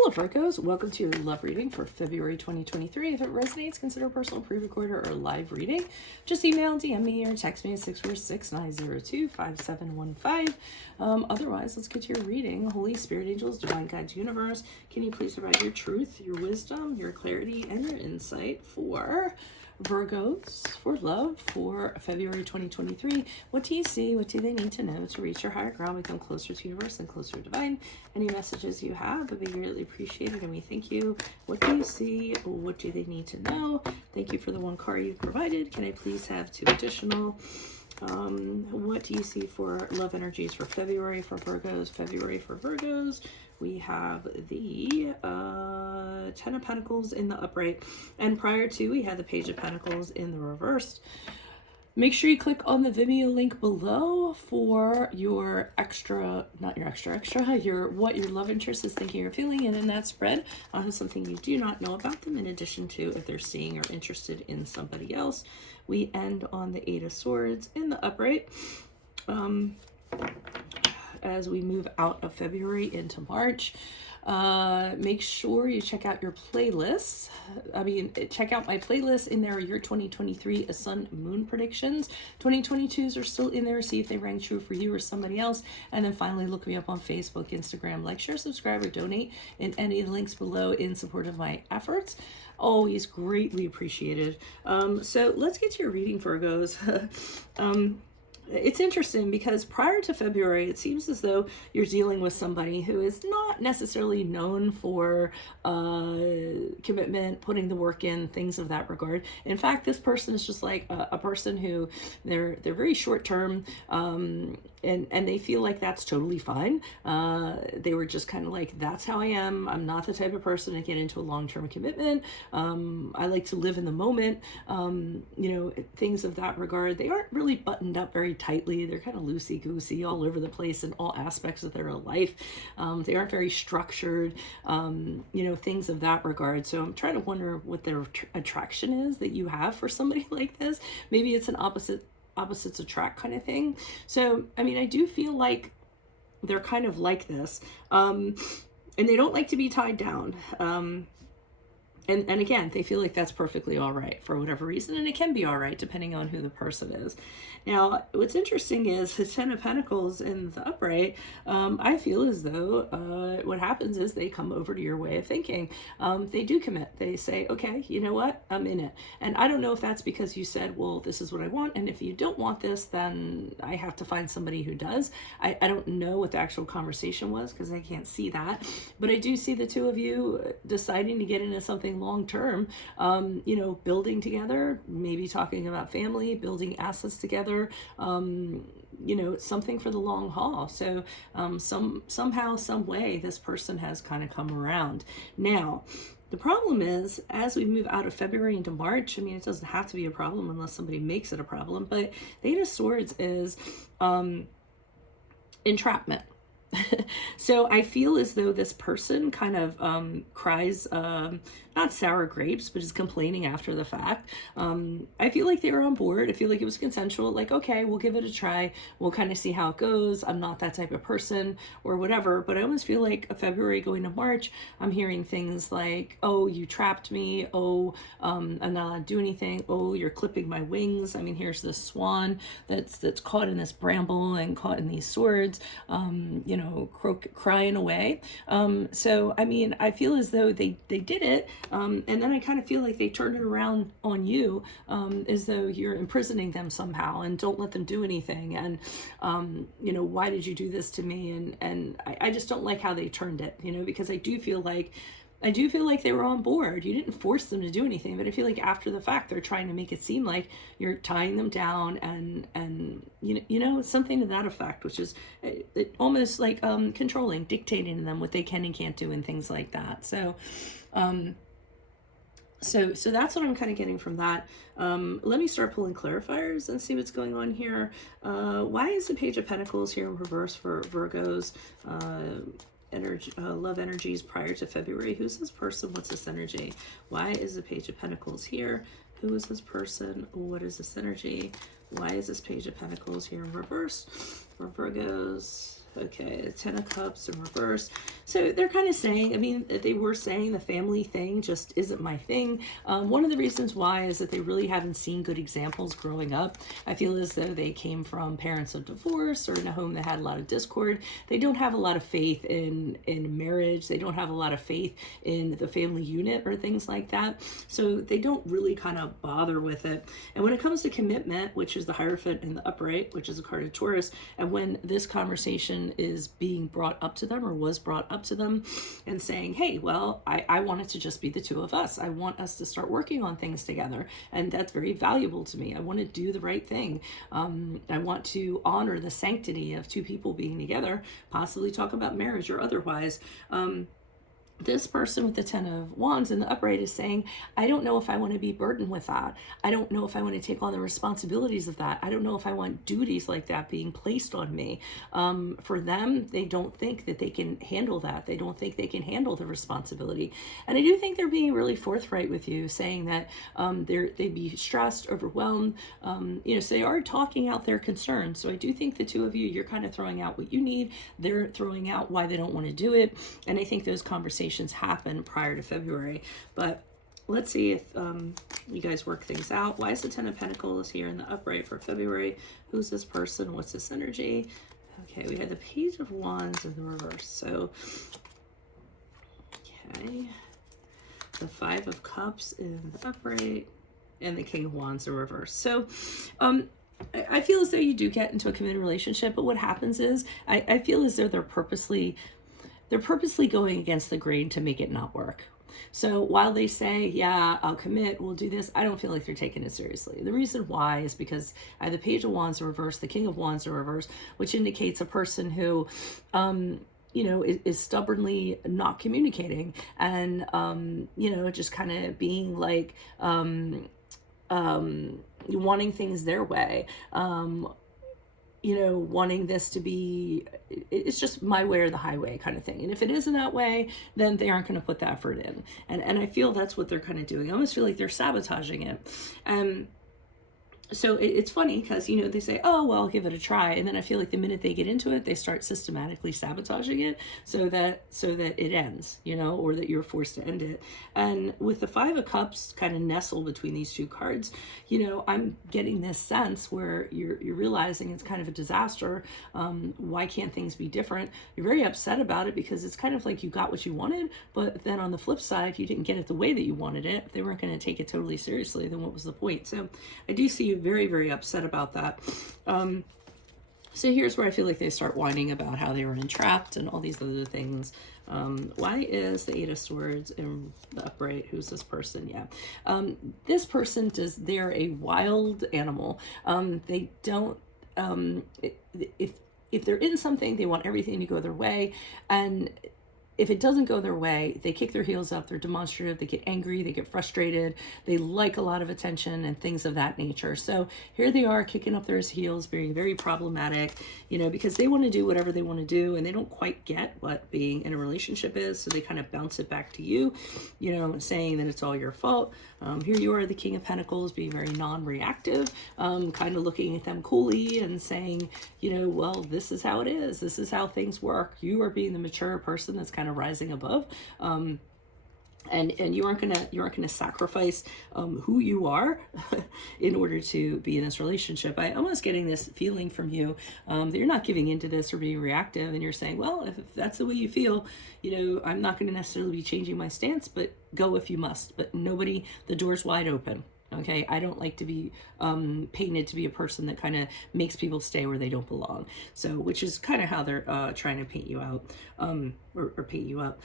Hello Virgos, welcome to your love reading for February 2023. If it resonates, consider personal pre-recorder or live reading. Just email, DM me, or text me at 646-902-5715. Otherwise, let's get to your reading. Holy Spirit, Angels, Divine Guides, Universe, can you please provide your truth, your wisdom, your clarity, and your insight for Virgos, for love, for February 2023. What do you see? What do they need to know to reach your higher ground, become closer to universe and closer to divine? Any messages you have would be greatly appreciated, and we thank you. What do you see? What do they need to know? Thank you for the one card you provided. Can I please have 2 additional? What do you see for love energies for February for Virgos? February for Virgos, we have the 10 of Pentacles in the upright, and prior to, we had the Page of Pentacles in the reversed. Make sure you click on the Vimeo link below for your what your love interest is thinking or feeling, and in that spread, something you do not know about them, in addition to if they're seeing or interested in somebody else. We end on the 8 of Swords in the upright. As we move out of February into March, make sure you check out your playlists. Check out my playlist. In there, your 2023 sun moon predictions. 2022s are still in there. See if they rang true for you or somebody else. And then finally, look me up on Facebook, Instagram. Like, share, subscribe, or donate in any links below in support of my efforts. Always greatly appreciated. So let's get to your reading, Virgos. It's interesting because prior to February, it seems as though you're dealing with somebody who is not necessarily known for commitment, putting the work in, things of that regard. In fact, this person is just like a person who they're very short term, and they feel like that's totally fine. They were just kind of like, that's how I am. I'm not the type of person to get into a long-term commitment. I like to live in the moment, things of that regard. They aren't really buttoned up very tightly. They're kind of loosey-goosey all over the place in all aspects of their life. They aren't very structured, things of that regard. So I'm trying to wonder what their attraction is that you have for somebody like this. Maybe it's an opposites attract kind of thing. So, I do feel like they're kind of like this. And they don't like to be tied down. And again, they feel like that's perfectly all right for whatever reason, and it can be all right depending on who the person is. Now, what's interesting is the 10 of Pentacles in the upright. I feel as though what happens is they come over to your way of thinking. They do commit. They say, okay, you know what? I'm in it. And I don't know if that's because you said, well, this is what I want, and if you don't want this, then I have to find somebody who does. I don't know what the actual conversation was because I can't see that, but I do see the two of you deciding to get into something long-term, building together, maybe talking about family, building assets together, something for the long haul. So somehow, some way, this person has kind of come around. Now, the problem is, as we move out of February into March, it doesn't have to be a problem unless somebody makes it a problem, but the 8 of Swords is entrapment. So I feel as though this person kind of cries, not sour grapes, but is complaining after the fact. I feel like they were on board. I feel like it was consensual. Like, okay, we'll give it a try. We'll kind of see how it goes. I'm not that type of person or whatever. But I almost feel like a February going to March, I'm hearing things like, oh, you trapped me. Oh, I'm not allowed to do anything. Oh, you're clipping my wings. Here's this swan that's caught in this bramble and caught in these swords. Crying away. So, I feel as though they did it. And then I kind of feel like they turned it around on you, as though you're imprisoning them somehow and don't let them do anything. And, why did you do this to me? And I just don't like how they turned it, because I do feel like they were on board. You didn't force them to do anything, but I feel like after the fact, they're trying to make it seem like you're tying them down and something to that effect, which is almost like controlling, dictating to them what they can and can't do and things like that. So that's what I'm kind of getting from that. Let me start pulling clarifiers and see what's going on here. Why is the Page of Pentacles here in reverse for Virgos? Love energies prior to February. Who's this person? What's this energy? Why is the Page of Pentacles here? Who is this person? What is this energy? Why is this Page of Pentacles here in reverse for Virgos? Okay, the Ten of Cups in reverse. So they're kind of saying, I mean, they were saying the family thing just isn't my thing. One of the reasons why is that they really haven't seen good examples growing up. I feel as though they came from parents of divorce or in a home that had a lot of discord. They don't have a lot of faith in marriage. They don't have a lot of faith in the family unit or things like that. So they don't really kind of bother with it. And when it comes to commitment, which is the Hierophant in the upright, which is a card of Taurus, and when this conversation is being brought up to them or was brought up to them and saying, hey, well, I want it to just be the two of us. I want us to start working on things together. And that's very valuable to me. I want to do the right thing. I want to honor the sanctity of two people being together, possibly talk about marriage or otherwise. This person with the Ten of Wands in the upright is saying, I don't know if I want to be burdened with that. I don't know if I want to take on the responsibilities of that. I don't know if I want duties like that being placed on me. For them, they don't think that they can handle that. They don't think they can handle the responsibility. And I do think they're being really forthright with you, saying that they'd be stressed, overwhelmed. So they are talking out their concerns. So I do think the two of you, you're kind of throwing out what you need. They're throwing out why they don't want to do it. And I think those conversations happen prior to February. But let's see if you guys work things out. Why is the Ten of Pentacles here in the upright for February? Who's this person? What's this energy? Okay, we had the Page of Wands in the reverse. So, okay. The Five of Cups in the upright and the King of Wands in reverse. So, I feel as though you do get into a committed relationship, but what happens is I feel as though they're purposely going against the grain to make it not work. So while they say, yeah, I'll commit, we'll do this, I don't feel like they're taking it seriously. The reason why is because I have the Page of Wands in reverse, the King of Wands in reverse, which indicates a person who, is stubbornly not communicating and, just kind of being like, wanting things their way. Wanting this to be, it's just my way or the highway kind of thing. And if it isn't that way, then they aren't going to put the effort in. And I feel that's what they're kind of doing. I almost feel like they're sabotaging it. So it's funny because, they say, oh, well, I'll give it a try. And then I feel like the minute they get into it, they start systematically sabotaging it so that it ends, or that you're forced to end it. And with the Five of Cups kind of nestled between these two cards, I'm getting this sense where you're realizing it's kind of a disaster. Why can't things be different? You're very upset about it because it's kind of like you got what you wanted, but then on the flip side, you didn't get it the way that you wanted it. If they weren't going to take it totally seriously, then what was the point? So I do see you very, very upset about that. So here's where I feel like they start whining about how they were entrapped and all these other things. Why is the Eight of Swords in the upright? Who's this person? Yeah. This person they're a wild animal. They don't, if they're in something, they want everything to go their way. And if it doesn't go their way, they kick their heels up, they're demonstrative, they get angry, they get frustrated, they like a lot of attention and things of that nature. So here they are kicking up their heels, being very problematic, because they want to do whatever they want to do and they don't quite get what being in a relationship is. So they kind of bounce it back to you, saying that it's all your fault. Here you are, the King of Pentacles, being very non-reactive, kind of looking at them coolly and saying, well, this is how it is. This is how things work. You are being the mature person that's kind of rising above. And you aren't gonna sacrifice who you are in order to be in this relationship. I'm almost getting this feeling from you that you're not giving into this or being reactive, and you're saying, well, if that's the way you feel, I'm not going to necessarily be changing my stance, but go if you must. But the door's wide open. Okay, I don't like to be painted to be a person that kind of makes people stay where they don't belong. So, which is kind of how they're trying to paint you out or paint you up.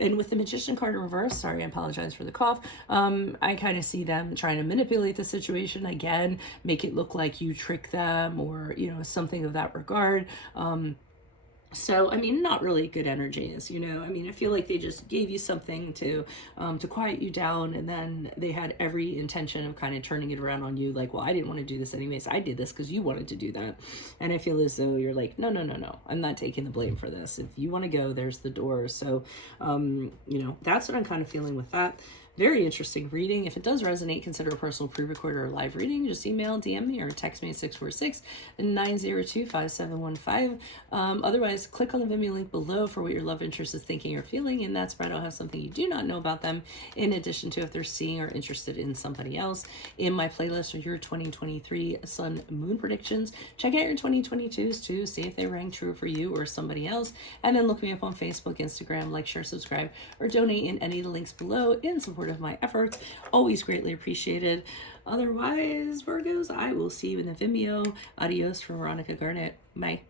And with the Magician card in reverse, sorry, I apologize for the cough. I kind of see them trying to manipulate the situation again, make it look like you trick them or, something of that regard. So, not really good energies, I feel like they just gave you something to quiet you down, and then they had every intention of kind of turning it around on you, like, well, I didn't want to do this anyways. I did this because you wanted to do that. And I feel as though you're like, no, I'm not taking the blame for this. If you want to go, there's the door. So, that's what I'm kind of feeling with that. Very interesting reading. If it does resonate, consider a personal pre-record or live reading. Just email, DM me, or text me at 646-902-5715. Otherwise, click on the Vimeo link below for what your love interest is thinking or feeling. In that spread, I'll have something you do not know about them, in addition to if they're seeing or interested in somebody else. In my playlist are your 2023 Sun Moon predictions. Check out your 2022s too. See if they rang true for you or somebody else. And then look me up on Facebook, Instagram, like, share, subscribe, or donate in any of the links below in support of my efforts. Always greatly appreciated. Otherwise, Virgos, I will see you in the Vimeo. Adios from Veronica Garnet. Bye.